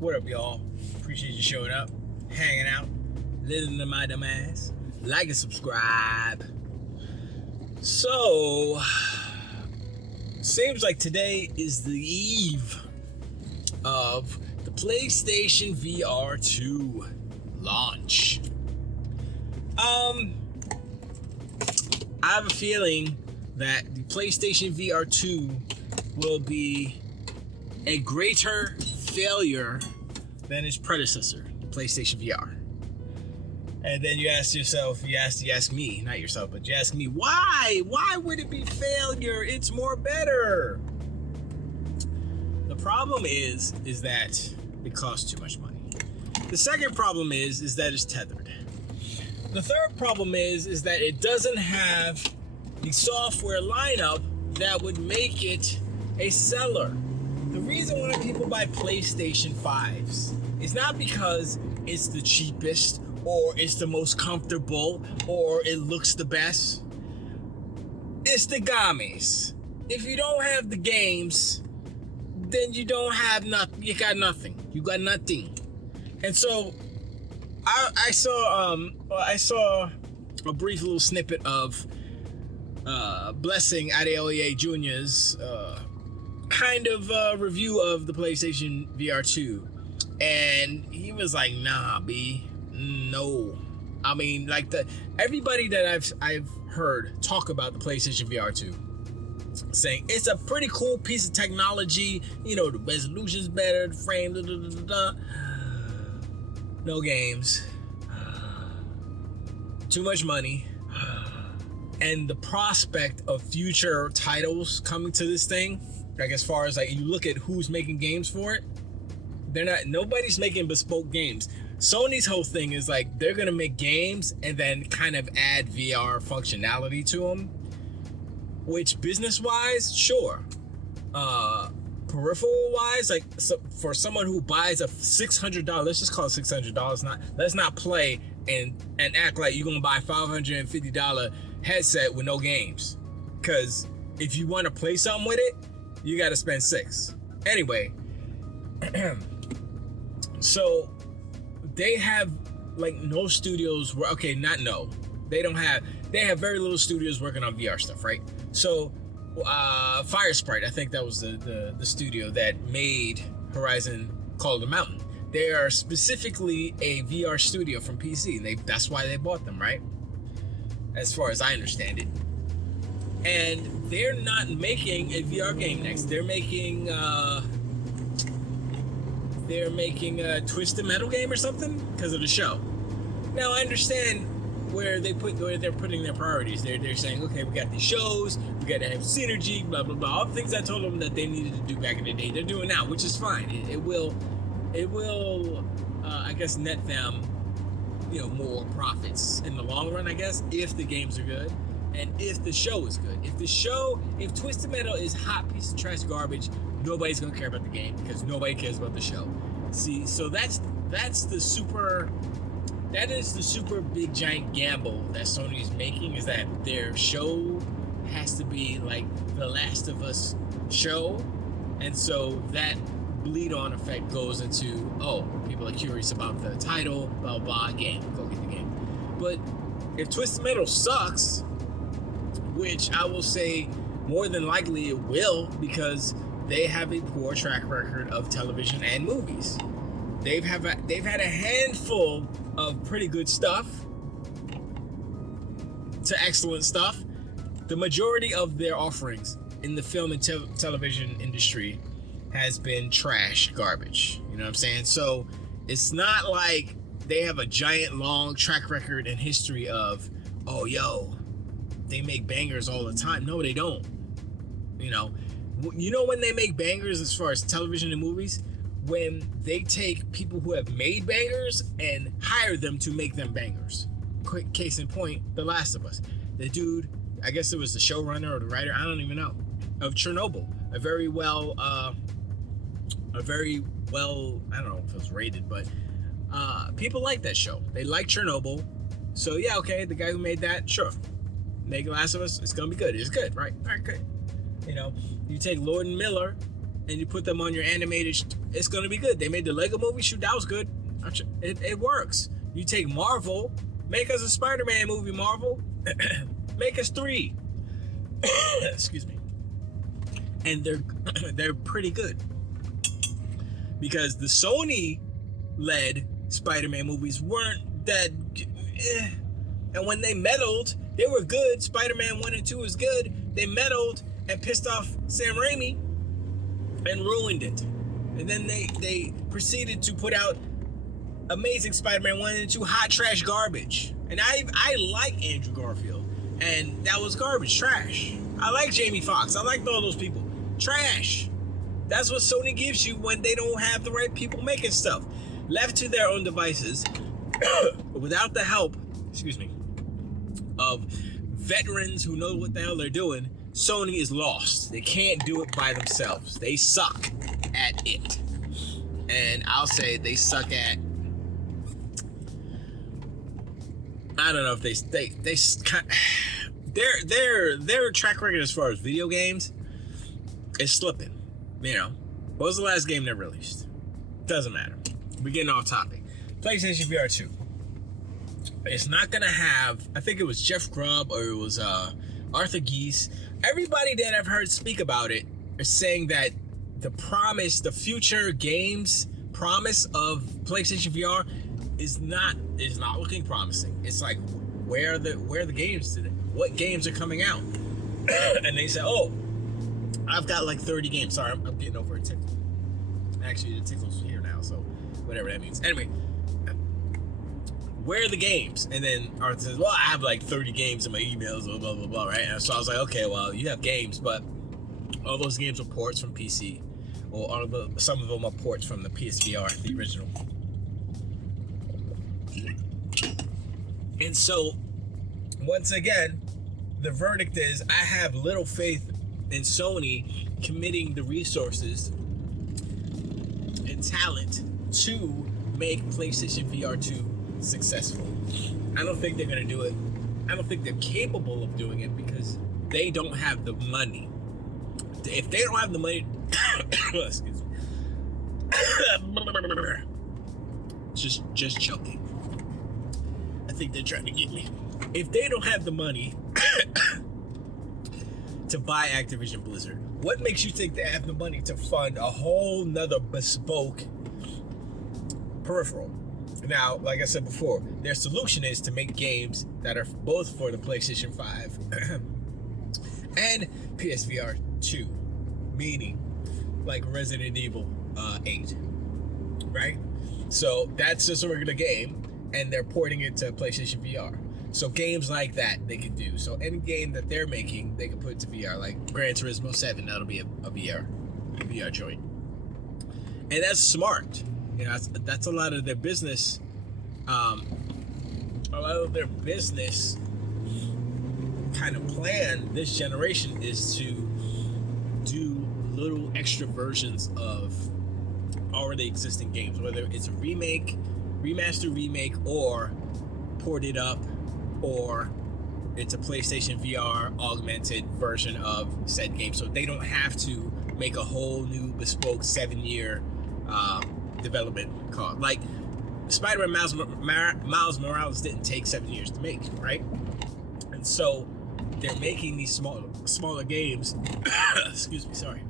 What up, y'all? Appreciate you showing up, hanging out, listening to my dumb ass. Like and subscribe. So, seems like today is the eve of the PlayStation VR 2 launch. I have a feeling that the PlayStation VR 2 will be a greater failure than its predecessor, the PlayStation VR. And then you ask yourself, you ask me, not yourself, but you ask me, why? Why would it be failure? It's more better. The problem is that it costs too much money. The second problem is that it's tethered. The third problem is that it doesn't have the software lineup that would make it a seller. The reason why people buy PlayStation 5s is not because it's the cheapest or it's the most comfortable or it looks the best. It's the games. If you don't have the games, then you don't have nothing. You got nothing. You got nothing. And so I saw a brief little snippet of Blessing Adeoye Jr.'s kind of review of the PlayStation VR 2, and he was like, "Nah, B, no." I mean, like everybody that I've heard talk about the PlayStation VR 2, saying it's a pretty cool piece of technology. You know, the resolution's better, the frame, no games, too much money, and the prospect of future titles coming to this thing. Like, as far as like you look at who's making games for it, nobody's making bespoke games. Sony's whole thing is like they're gonna make games and then kind of add VR functionality to them, which business-wise, sure. Peripheral-wise, like for someone who buys a $600, let's just call it $600. Let's not play and act like you're gonna buy a $550 headset with no games, because if you want to play something with it, you got to spend $600. Anyway, so they have like no studios where, okay, not no, they have very little studios working on VR stuff, right? So Firesprite, I think that was the studio that made Horizon Call of the Mountain. They are specifically a VR studio from PC, and that's why they bought them, right? As far as I understand it. And they're not making a VR game next. They're making a Twisted Metal game or something because of the show. Now I understand where they're putting their priorities. They're saying, okay, we got these shows, we got to have synergy, blah blah blah. All the things I told them that they needed to do back in the day, they're doing now, which is fine. It will, I guess, net them, more profits in the long run, I guess, if the games are good. And if the show is good, if Twisted Metal is hot piece of trash garbage, nobody's gonna care about the game because nobody cares about the show. See, so that is the super big giant gamble that Sony is making, is that their show has to be like the Last of Us show, and so that bleed on effect goes into, people are curious about the title, blah blah, game, go get the game. But if Twisted Metal sucks, which I will say more than likely it will, because they have a poor track record of television and movies. They've had a handful of pretty good stuff to excellent stuff. The majority of their offerings in the film and television industry has been trash garbage. You know what I'm saying? So it's not like they have a giant long track record and history of, they make bangers all the time. No, they don't. When they make bangers as far as television and movies, when they take people who have made bangers and hire them to make them bangers. Quick case in point, The Last of Us. The dude, I guess it was the showrunner or the writer, I don't even know, of Chernobyl. A very well, I don't know if it was rated, but people like that show. They like Chernobyl. So yeah, okay, the guy who made that, sure. Make Last of Us, it's gonna be good. It's good, right? All right, good. You take Lord and Miller, and you put them on your animated, it's gonna be good. They made the Lego movie, shoot, that was good. It works. You take Marvel, make us a Spider-Man movie, Marvel. Make us 3. Excuse me. And they're pretty good. Because the Sony-led Spider-Man movies weren't that... And when they meddled, they were good. Spider-Man 1 and 2 was good. They meddled and pissed off Sam Raimi and ruined it. And then they proceeded to put out Amazing Spider-Man 1 and 2 hot trash garbage. And I like Andrew Garfield. And that was garbage, trash. I like Jamie Foxx. I liked all those people. Trash. That's what Sony gives you when they don't have the right people making stuff. Left to their own devices, without the help, of veterans who know what the hell they're doing, Sony is lost. They can't do it by themselves. They suck at it. And I'll say they suck at... I don't know if their track record as far as video games is slipping. You know, what was the last game they released? Doesn't matter. We're getting off topic. PlayStation VR 2. It's not gonna have, I think it was Jeff Grubb or it was Arthur Geese. Everybody that I've heard speak about it is saying that the future games promise of PlayStation VR is not looking promising. It's like, where are the games today? What games are coming out? And they say, oh, I've got like 30 games. Sorry, I'm getting over a tickle. Actually, the tickle's here now, so whatever that means. Anyway, where are the games? And then Arthur says, well, I have like 30 games in my emails, blah, blah, blah, blah, right? And so I was like, okay, well, you have games, but all those games are ports from PC, or some of them are ports from the PSVR, the original. And so, once again, the verdict is I have little faith in Sony committing the resources and talent to make PlayStation VR 2 successful. I don't think they're going to do it. I don't think they're capable of doing it because they don't have the money. If they don't have the money... excuse me. just joking. I think they're trying to get me. If they don't have the money to buy Activision Blizzard, what makes you think they have the money to fund a whole nother bespoke peripheral? Now, like I said before, their solution is to make games that are both for the PlayStation 5 and PSVR 2, meaning like Resident Evil 8, right? So that's just a regular game, and they're porting it to PlayStation VR. So games like that they can do. So any game that they're making, they can put it to VR, like Gran Turismo 7. That'll be a VR joint, and that's smart. You know, that's a lot of their business. A lot of their business kind of plan this generation is to do little extra versions of already existing games, whether it's a remaster remake, or ported up, or it's a PlayStation VR augmented version of said game. So they don't have to make a whole new bespoke 7-year development cost. Like Spider-Man Miles Morales didn't take 7 years to make, right? And so they're making these smaller games. Excuse me, sorry.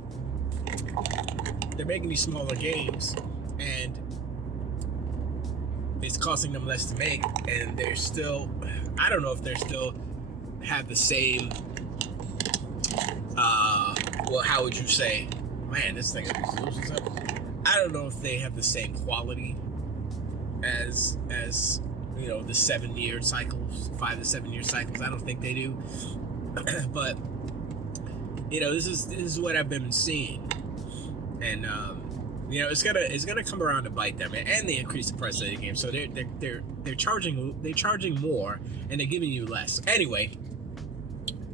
They're making these smaller games, and it's costing them less to make, and they're still, I don't know if they're still have the same, well, how would you say, man, this thing is losing something. I don't know if they have the same quality as you know, the 7-year cycles, 5 to 7 year cycles. I don't think they do. But you know, this is what I've been seeing, and you know, it's gonna come around to bite them, and they increase the price of the game, so they're charging more, and they're giving you less. Anyway,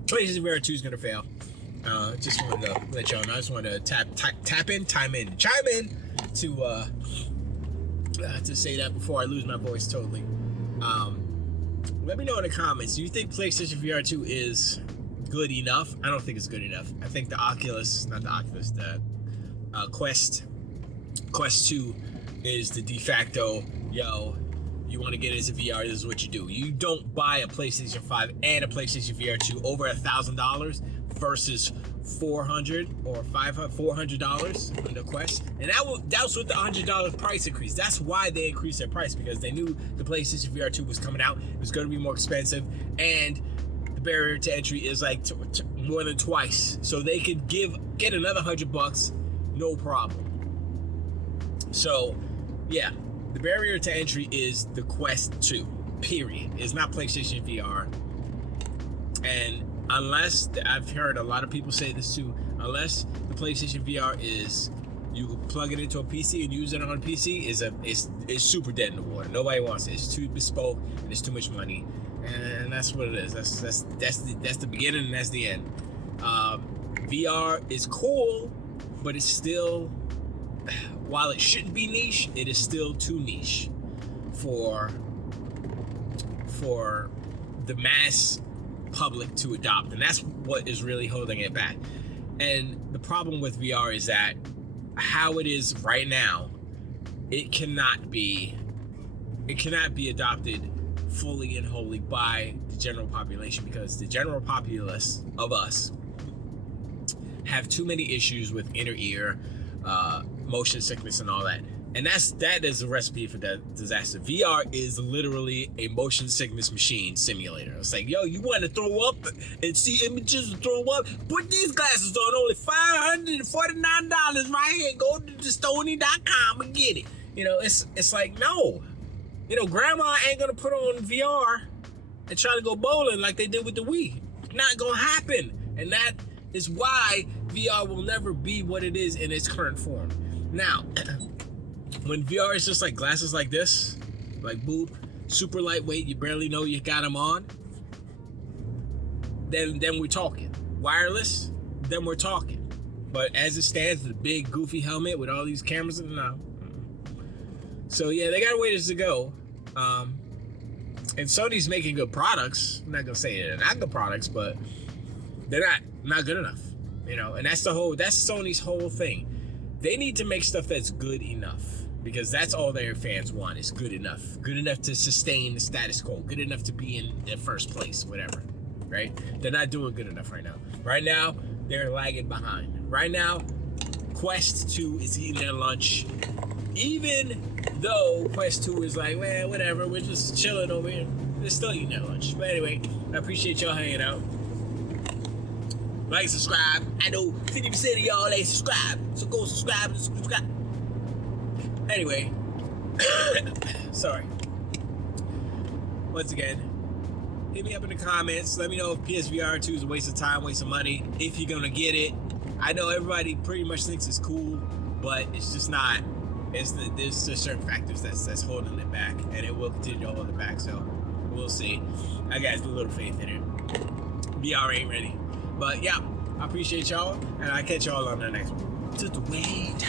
PlayStation VR 2 is gonna fail. Just wanted to let y'all know. I just wanted to chime in to say that before I lose my voice totally. Let me know in the comments. Do you think PlayStation VR 2 is good enough? I don't think it's good enough. I think the Quest 2 is the de facto, yo, you want to get into VR, this is what you do. You don't buy a PlayStation 5 and a PlayStation VR 2 over $1,000 versus $400 or $400 on the Quest. And that was with the $100 price increase. That's why they increased their price, because they knew the PlayStation VR 2 was coming out. It was going to be more expensive, and the barrier to entry is like more than twice. So they could get another $100, no problem. So, yeah, the barrier to entry is the Quest 2, period. It's not PlayStation VR. And unless, I've heard a lot of people say this too, unless the PlayStation VR is, you plug it into a PC and use it on a PC, is super dead in the water. Nobody wants it. It's too bespoke and it's too much money. And that's what it is. That's the beginning and that's the end. VR is cool, but it's still, while it shouldn't be niche, it is still too niche for the mass public to adopt, and that's what is really holding it back. And the problem with VR is that how it is right now, it cannot be adopted fully and wholly by the general population, because the general populace of us have too many issues with inner ear, motion sickness and all that. And that is a recipe for that disaster. VR is literally a motion sickness machine simulator. It's like, yo, you want to throw up and see images and throw up? Put these glasses on, only $549 right here. Go to Sony.com and get it. You know, it's like, no. You know, grandma ain't gonna put on VR and try to go bowling like they did with the Wii. Not gonna happen. And that is why VR will never be what it is in its current form. Now, when VR is just like glasses like this, like boop, super lightweight, you barely know you got them on, then we're talking. Wireless, then we're talking. But as it stands, the big goofy helmet with all these cameras in it now. So yeah, they got a ways to go. And Sony's making good products. I'm not gonna say they're not good products, but they're not good enough. You know, and that's Sony's whole thing. They need to make stuff that's good enough, because that's all their fans want, is good enough. Good enough to sustain the status quo. Good enough to be in the first place, whatever. Right? They're not doing good enough right now. Right now, they're lagging behind. Right now, Quest 2 is eating their lunch. Even though Quest 2 is like, man, whatever, we're just chilling over here. They're still eating their lunch. But anyway, I appreciate y'all hanging out. Like, subscribe. I know 50% of y'all ain't subscribed, so go subscribe and subscribe. Anyway, sorry. Once again, hit me up in the comments. Let me know if PSVR 2 is a waste of time, waste of money, if you're gonna get it. I know everybody pretty much thinks it's cool, but it's just not. There's just certain factors that's holding it back, and it will continue to hold it back. So we'll see. I got a little faith in it. VR ain't ready. But yeah, I appreciate y'all, and I'll catch y'all on the next one. Just wait.